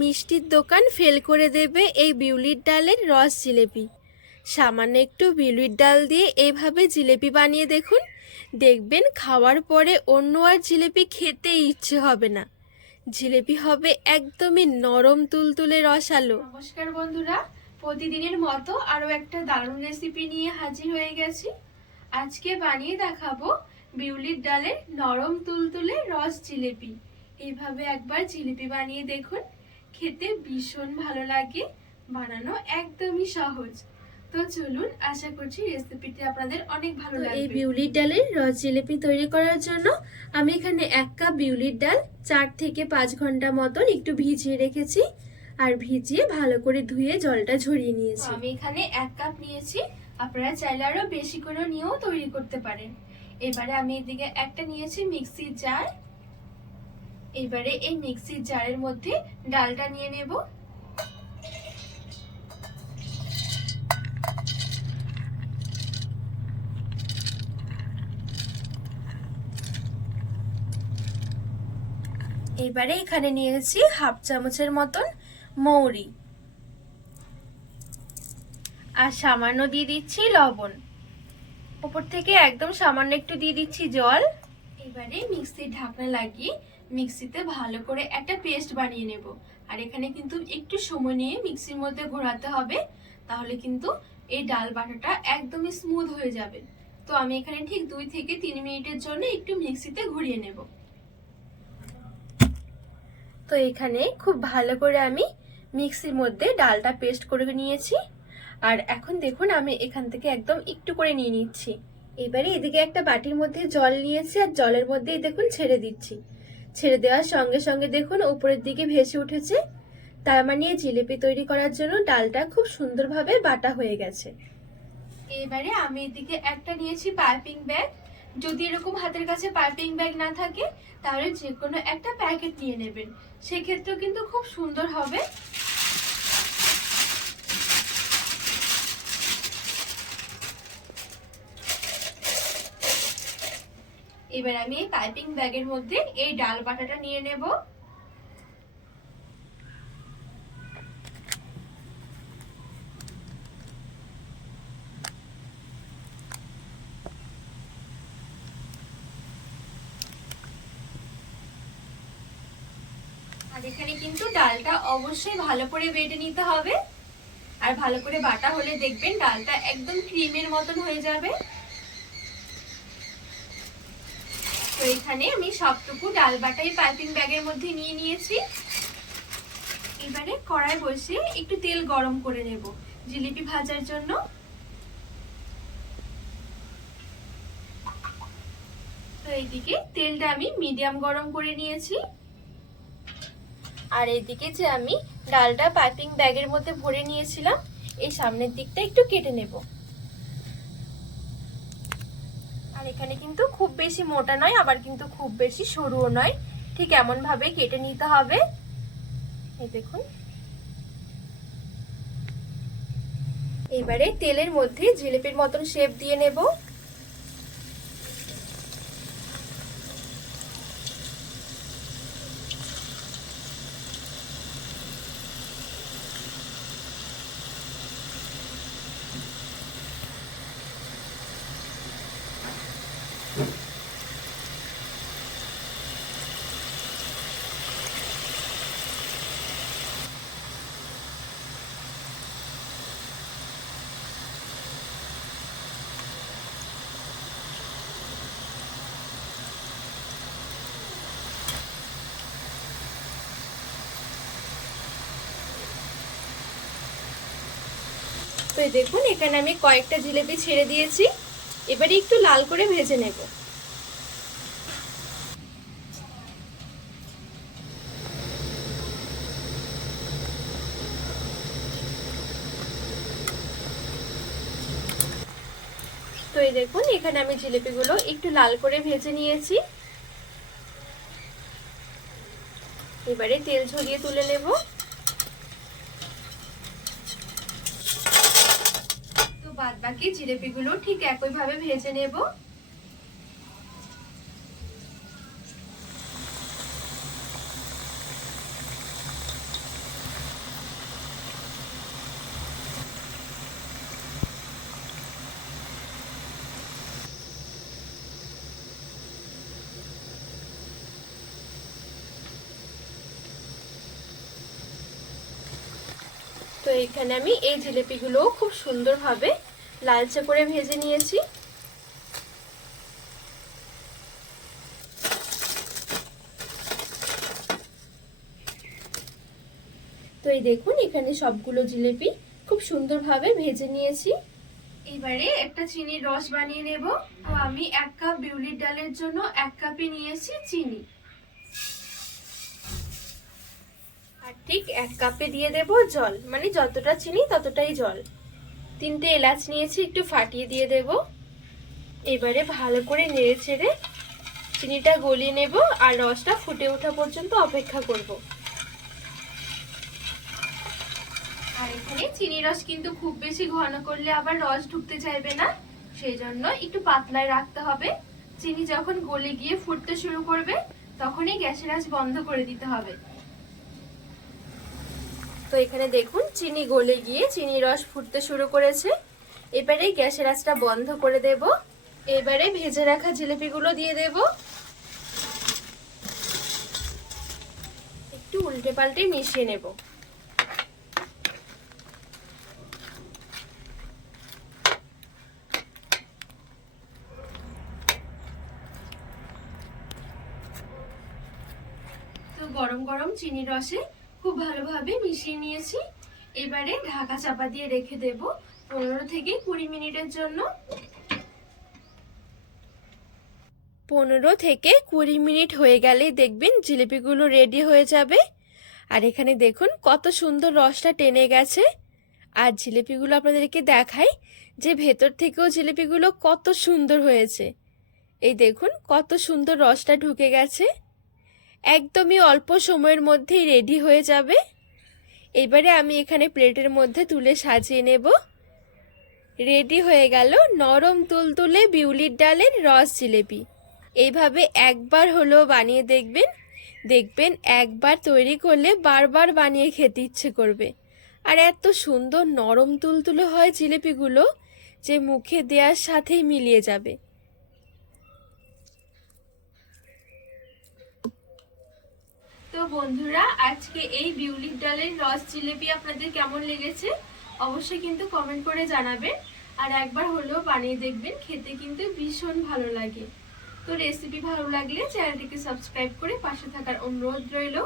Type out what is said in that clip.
মিষ্টির দোকান ফেল করে দেবে এই বিউলির ডালের রস জিলেপি। সামান্য একটু বিউলির ডাল দিয়ে এভাবে জিলেপি বানিয়ে দেখুন। দেখবেন খাওয়ার পরে অন্য আর জিলেপি খেতে ইচ্ছে হবে না। জিলেপি হবে একদমই নরম তুলতুলে রসালো নমস্কার বন্ধুরা, প্রতিদিনের মতো আরও একটা দারুণ রেসিপি নিয়ে হাজির হয়ে গেছি। আজকে বানিয়ে দেখাবো বিউলির ডালের নরম তুলতুলে রস জিলেপি। এইভাবে একবার জিলিপি বানিয়ে দেখুন। খেতে ভীষণ ভালো লাগে। বানানো একদমই সহজ। তো চলুন আশা করছি রেসিপিটি আপনাদের অনেক ভালো লাগবে এই বিউলির ডালের রস জিলিপি তৈরি করার জন্য আমি এখানে এক কাপ বিউলির ডাল চার থেকে পাঁচ ঘণ্টা মতন একটু ভিজিয়ে রেখেছি আর ভিজিয়ে ভালো করে ধুয়ে জলটা ঝরিয়ে নিয়েছি। আমি এখানে এক কাপ নিয়েছি। আপনারা চাইলে আরও বেশি করে নিয়েও তৈরি করতে পারেন। এবারে আমি এদিকে একটা নিয়েছি মিক্সির জার। এবারে এই মিক্সির জারের মধ্যে ডালটা নিয়ে নেব। এবারে এখানে নিয়েছি হাফ চামচের মতন মৌরি। আর সামান্য দিয়ে দিচ্ছি লবণ। উপর থেকে একদম সামান্য একটু দিয়ে দিচ্ছি জল। এবারে মিক্সির ঢাকনা লাগিয়ে মিক্সিতে ভালো করে একটা পেস্ট বানিয়ে নেব। আর এখানে কিন্তু একটু সময় নিয়ে মিক্সির মধ্যে ঘোরাতে হবে, তাহলে কিন্তু এই ডাল বাটাটা একদমই স্মুথ হয়ে যাবে। তো আমি এখানে ঠিক দুই থেকে তিন মিনিটের জন্য একটু মিক্সিতে ঘুরিয়ে নেব। তো এখানে খুব ভালো করে আমি মিক্সির মধ্যে ডালটা পেস্ট করে নিয়েছি। আর এখন দেখুন আমি এখান থেকে একদম একটু করে নিয়ে নিচ্ছি। এবারে এদিকে একটা বাটির মধ্যে জল নিয়েছি, আর জলের মধ্যেই দেখুন ছেড়ে দিচ্ছি। ছেড়ে দেওয়ার সঙ্গে সঙ্গে দেখুন উপরের দিকে ভেসে উঠেছে। তার মানে জিলিপি তৈরি করার জন্য ডালটা খুব সুন্দরভাবে বাটা হয়ে গেছে। এবারে আমি এদিকে একটা নিয়েছি পাইপিং ব্যাগ। যদি এরকম হাতের কাছে পাইপিং ব্যাগ না থাকে, তাহলে যে কোনো একটা প্যাকেট নিয়ে নেবেন। সেক্ষেত্রেও কিন্তু খুব সুন্দর হবে। এবার আমি পাইপিং ব্যাগের মধ্যে এই ডাল বাটাটা নিয়ে নেব। এখানে কিন্তু ডালটা অবশ্যই ভালো করে বেটে নিতে হবে। আর ভালো করে বাটা হলে দেখবেন ডালটা একদম ক্রিমের মতন হয়ে যাবে। তো এখানে আমি সবটুকু ডাল বাটাই পাইপিং ব্যাগের মধ্যে নিয়ে নিয়েছি। এবারে কড়াই বসে একটু তেল গরম করে নেব জিলিপি ভাজার জন্য। তো এইদিকে তেলটা আমি মিডিয়াম গরম করে নিয়েছি। আর এদিকে যে আমি ডালটা পাইপিং ব্যাগের মধ্যে ভরে নিয়েছিলাম, এই সামনের দিকটা একটু কেটে নেব আর এখানে কিন্তু খুব বেশি মোটা নয়, আবার কিন্তু খুব বেশি সরুও নয়। ঠিক এমন ভাবে কেটে নিতে হবে। এই দেখুন। এবারে তেলের মধ্যে জিলিপির মতন শেপ দিয়ে নেব। তো দেখুন, এখানে আমি কয়েকটা জিলেপি ছেড়ে দিয়েছি। এবারে একটু লাল করে ভেজে নেব। তো এই দেখুন, এখানে আমি জিলিপিগুলো একটু লাল করে ভেজে নিয়েছি। এবারে তেল ঝরিয়ে তুলে নেব। বাদ বাকি জিলেপিগুলো ঠিক একইভাবে ভেজে নেব। তো এখানে আমি এই জিলিপিগুলো খুব সুন্দরভাবে লালচে করে ভেজে নিয়েছি। তো এই দেখুন, এখানে সবগুলো জিলিপি খুব সুন্দরভাবে ভেজে নিয়েছি। এবারে একটা চিনির রস বানিয়ে নেব। তো আমি এক কাপ বিউলির ডালের জন্য এক কাপে নিয়েছি চিনি। ঠিক এক কাপে দিয়ে দেব জল। মানে যতটা চিনি, ততটাই জল। তিনটে এলাচ নিয়েছি, একটু ফাটিয়ে দিয়ে দেব। এবারে ভালো করে নেড়ে ছেড়ে চিনিটা গলিয়ে নেব আর রসটা ফুটে ওঠা পর্যন্ত অপেক্ষা করব। আর এখানে চিনি রস কিন্তু খুব বেশি ঘন করলে আবার রস ঢুকতে চাইবে না। সেই জন্য একটু পাতলায় রাখতে হবে। চিনি যখন গলে গিয়ে ফুটতে শুরু করবে, তখনই গ্যাসের আঁচ বন্ধ করে দিতে হবে। তো এখানে দেখুন, চিনি গলে গিয়ে চিনি রস ফুটতে শুরু করেছে। এবারে গ্যাসের আঁচটা বন্ধ করে দেব। এবারে ভেজে রাখা জিলিপিগুলো দিয়ে দেব। একটু উল্টে পাল্টে মিশিয়ে নেব। তো গরম গরম চিনি রসে খুব ভালোভাবে মিশিয়ে নিয়েছি। এবারে ঢাকা চাপা দিয়ে রেখে দেব পনেরো থেকে কুড়ি মিনিটের জন্য। পনেরো থেকে কুড়ি মিনিট হয়ে গেলেই দেখবেন জিলিপিগুলো রেডি হয়ে যাবে। আর এখানে দেখুন কত সুন্দর রসটা টেনে গেছে। আর জিলিপিগুলো আপনাদেরকে দেখাই যে ভেতর থেকেও জিলিপিগুলো কত সুন্দর হয়েছে। এই দেখুন কত সুন্দর রসটা ঢুকে গেছে। একদমই অল্প সময়ের মধ্যেই রেডি হয়ে যাবে। এবারে আমি এখানে প্লেটের মধ্যে তুলে সাজিয়ে নেব। রেডি হয়ে গেল নরম তুলতুলে বিউলির ডালের রস জিলেপি। এইভাবে একবার হলেও বানিয়ে দেখবেন। দেখবেন একবার তৈরি করলে বারবার বানিয়ে খেতে ইচ্ছে করবে। আর এত সুন্দর নরম তুলতুলে হয় জিলেপিগুলো যে মুখে দেওয়ার সাথেই মিলিয়ে যাবে। তো বন্ধুরা, আজকে এই বিউলির ডালের রস জিলেপি আপনাদের কেমন লেগেছে অবশ্যই কিন্তু কমেন্ট করে জানাবেন। আর একবার হলেও বানিয়ে দেখবেন, খেতে কিন্তু ভীষণ ভালো লাগে। তো রেসিপি ভালো লাগলে চ্যানেলটিকে সাবস্ক্রাইব করে পাশে থাকার অনুরোধ রইল।